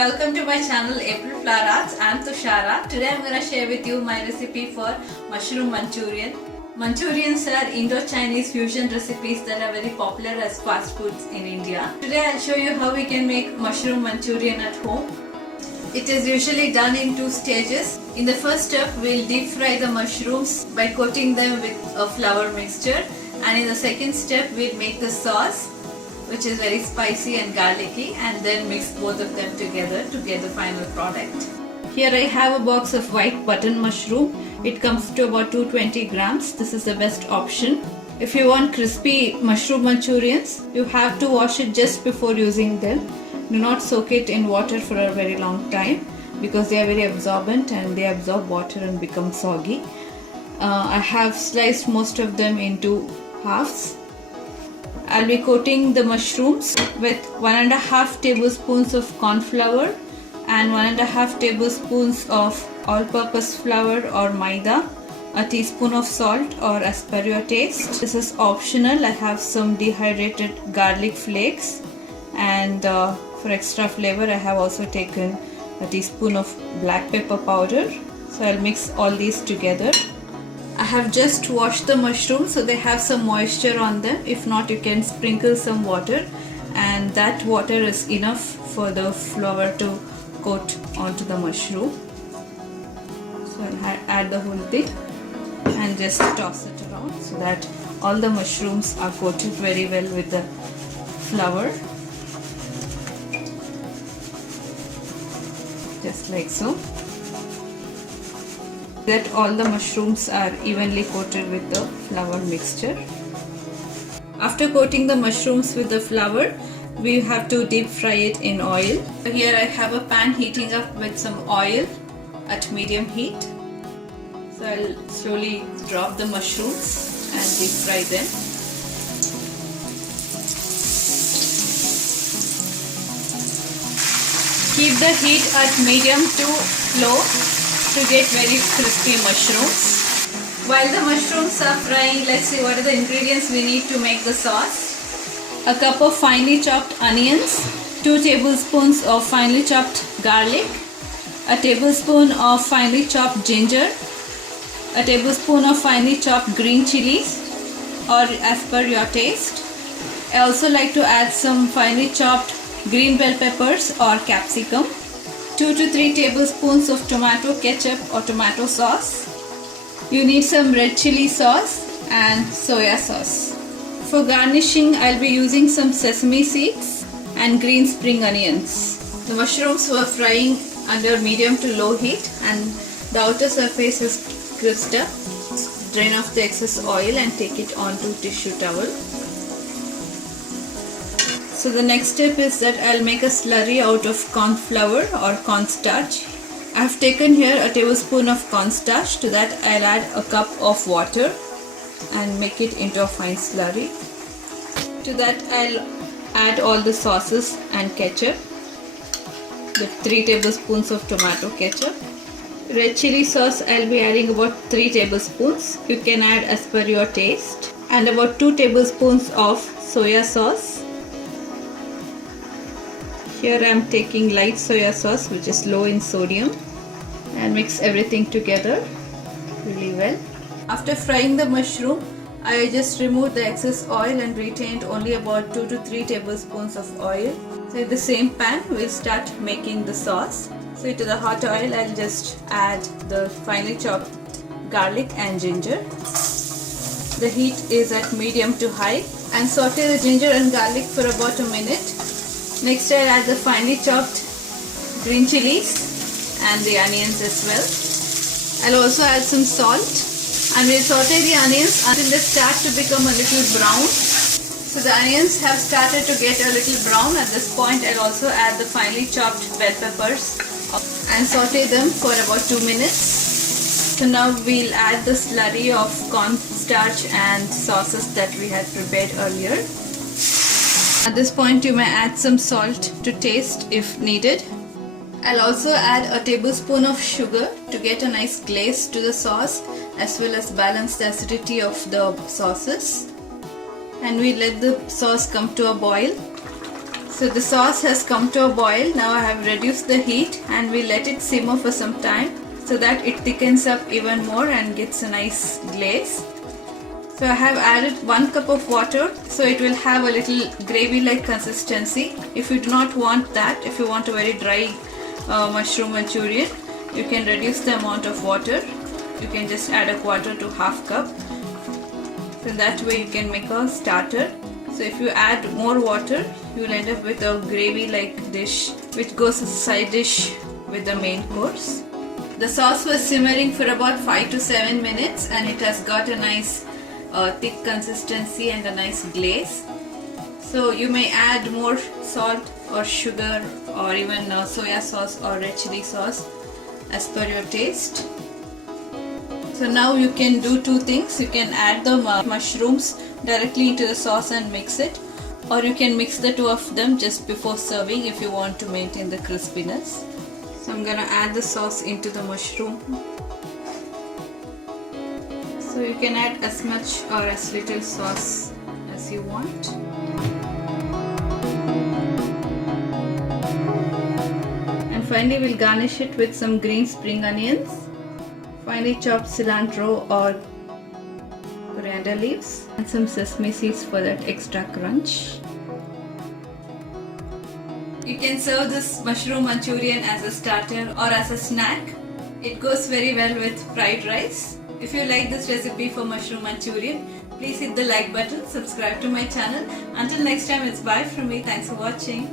welcome to my channel April Flower Arts. I am Tushara. Today I am going to share with you my recipe for mushroom Manchurian. Manchurians are Indo-Chinese fusion recipes that are very popular as fast foods in India. Today I will show you how we can make mushroom Manchurian at home. It is usually done in two stages. In the first step, we will deep fry the mushrooms by coating them with a flour mixture, and in the second step, we will make the sauce, which is very spicy and garlicky, and then mix both of them together to get the final product. Here I have a box of white button mushroom. It comes to about 220 grams. This is the best option. If you want crispy mushroom Manchurians, you have to wash it just before using them. Do not soak it in water for a very long time because they are very absorbent and they absorb water and become soggy. I have sliced most of them into halves. I'll be coating the mushrooms with 1.5 tablespoons of corn flour and 1.5 tablespoons of all-purpose flour or maida, a teaspoon of salt or as per your taste. This is optional. I have some dehydrated garlic flakes, and for extra flavor I have also taken a teaspoon of black pepper powder. So I'll mix all these together. I have just washed the mushrooms so they have some moisture on them. If not, you can sprinkle some water, and that water is enough for the flour to coat onto the mushroom. So I'll add the whole thing and just toss it around so that all the mushrooms are coated very well with the flour. Just like so. That all the mushrooms are evenly coated with the flour mixture. After coating the mushrooms with the flour, we have to deep fry it in oil. Here I have a pan heating up with some oil at medium heat. So I'll slowly drop the mushrooms and deep fry them. Keep the heat at medium to low to get very crispy mushrooms. While the mushrooms are frying, let's see what are the ingredients we need to make the sauce. A cup of finely chopped onions, 2 tablespoons of finely chopped garlic, a tablespoon of finely chopped ginger, a tablespoon of finely chopped green chilies or as per your taste. I also like to add some finely chopped green bell peppers or capsicum, 2 to 3 tablespoons of tomato ketchup or tomato sauce. You need some red chili sauce and soya sauce. For garnishing, I'll be using some sesame seeds and green spring onions. The mushrooms were frying under medium to low heat and the outer surface is crisped up. Drain off the excess oil and take it onto tissue towel. So the next step is that I'll make a slurry out of corn flour or cornstarch. I have taken here a tablespoon of cornstarch. To that I'll add a cup of water and make it into a fine slurry. To that I'll add all the sauces and ketchup. The 3 tablespoons of tomato ketchup. Red chili sauce I'll be adding about 3 tablespoons. You can add as per your taste. And about 2 tablespoons of soya sauce. Here I am taking light soya sauce, which is low in sodium, and mix everything together really well. After frying the mushroom, I just removed the excess oil and retained only about 2 to 3 tablespoons of oil. So in the same pan, we'll start making the sauce. So into the hot oil, I'll just add the finely chopped garlic and ginger. The heat is at medium to high, and saute the ginger and garlic for about a minute. Next I'll add the finely chopped green chilies and the onions as well. I'll also add some salt, and we'll saute the onions until they start to become a little brown. So the onions have started to get a little brown. At this point I'll also add the finely chopped bell peppers and saute them for about 2 minutes. So now we'll add the slurry of cornstarch and sauces that we had prepared earlier. At this point you may add some salt to taste if needed. I'll also add a tablespoon of sugar to get a nice glaze to the sauce as well as balance the acidity of the sauces. And we let the sauce come to a boil. So the sauce has come to a boil. Now I have reduced the heat and we let it simmer for some time so that it thickens up even more and gets a nice glaze. So I have added 1 cup of water, so it will have a little gravy like consistency. If you do not want that, if you want a very dry mushroom Manchurian, you can reduce the amount of water. You can just add 1/4 to 1/2 cup. So that way you can make a starter. So if you add more water, you will end up with a gravy like dish which goes as a side dish with the main course. The sauce was simmering for about 5 to 7 minutes and it has got a nice thick consistency and a nice glaze. So you may add more salt or sugar or even soya sauce or red chili sauce as per your taste. So now you can do 2 things. You can add the mushrooms directly into the sauce and mix it, or you can mix the 2 of them just before serving if you want to maintain the crispiness. So I'm gonna add the sauce into the mushroom. So you can add as much or as little sauce as you want. And finally we'll garnish it with some green spring onions, finely chopped cilantro or coriander leaves, and some sesame seeds for that extra crunch. You can serve this mushroom Manchurian as a starter or as a snack. It goes very well with fried rice. If you like this recipe for mushroom Manchurian, please hit the like button, subscribe to my channel. Until next time, it's bye from me. Thanks for watching.